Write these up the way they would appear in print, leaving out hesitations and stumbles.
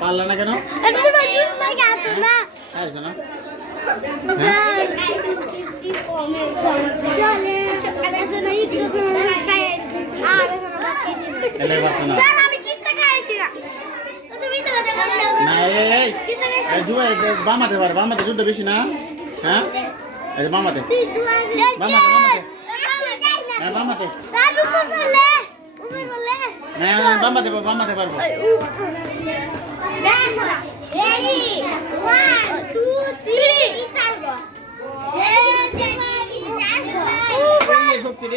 পারলা না কেন? বামাতে পারে, বামাতে যুদ্ধ বেশি না? হ্যাঁ বামাতে বামাতে বামাতে পারবো।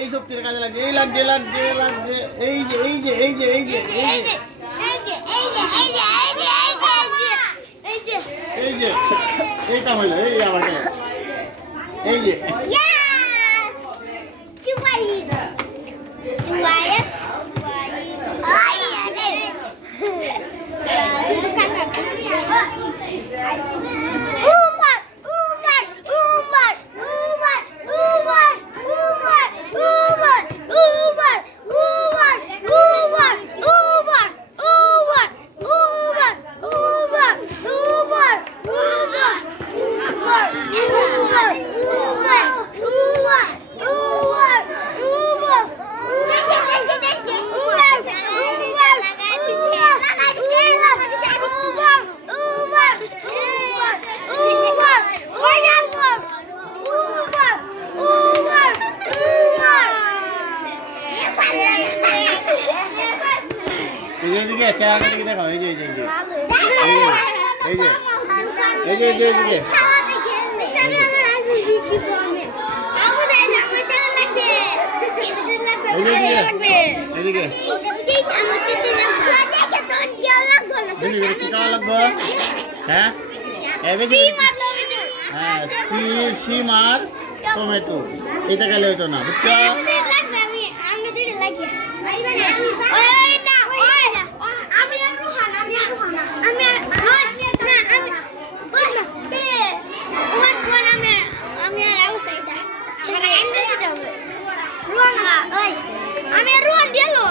এই শক্তির কাজে লাগছে, এই লাগছে লাগছে লাগছে, এই যে এই যে এই যে এই যে এই যে এই কাম হইলো, এই আমাকে এই যে এইদিকে চেহারাটা দিকে দেখাও, এই যে এই যে এই যে এই যে এই যে এই যে এইদিকে এদিকে কি খাওয়া লাগবো? হ্যাঁ হ্যাঁ সিম আর টমেটো, এটা খেলে হইতো না, বুঝছো? আমি রোহন দিলো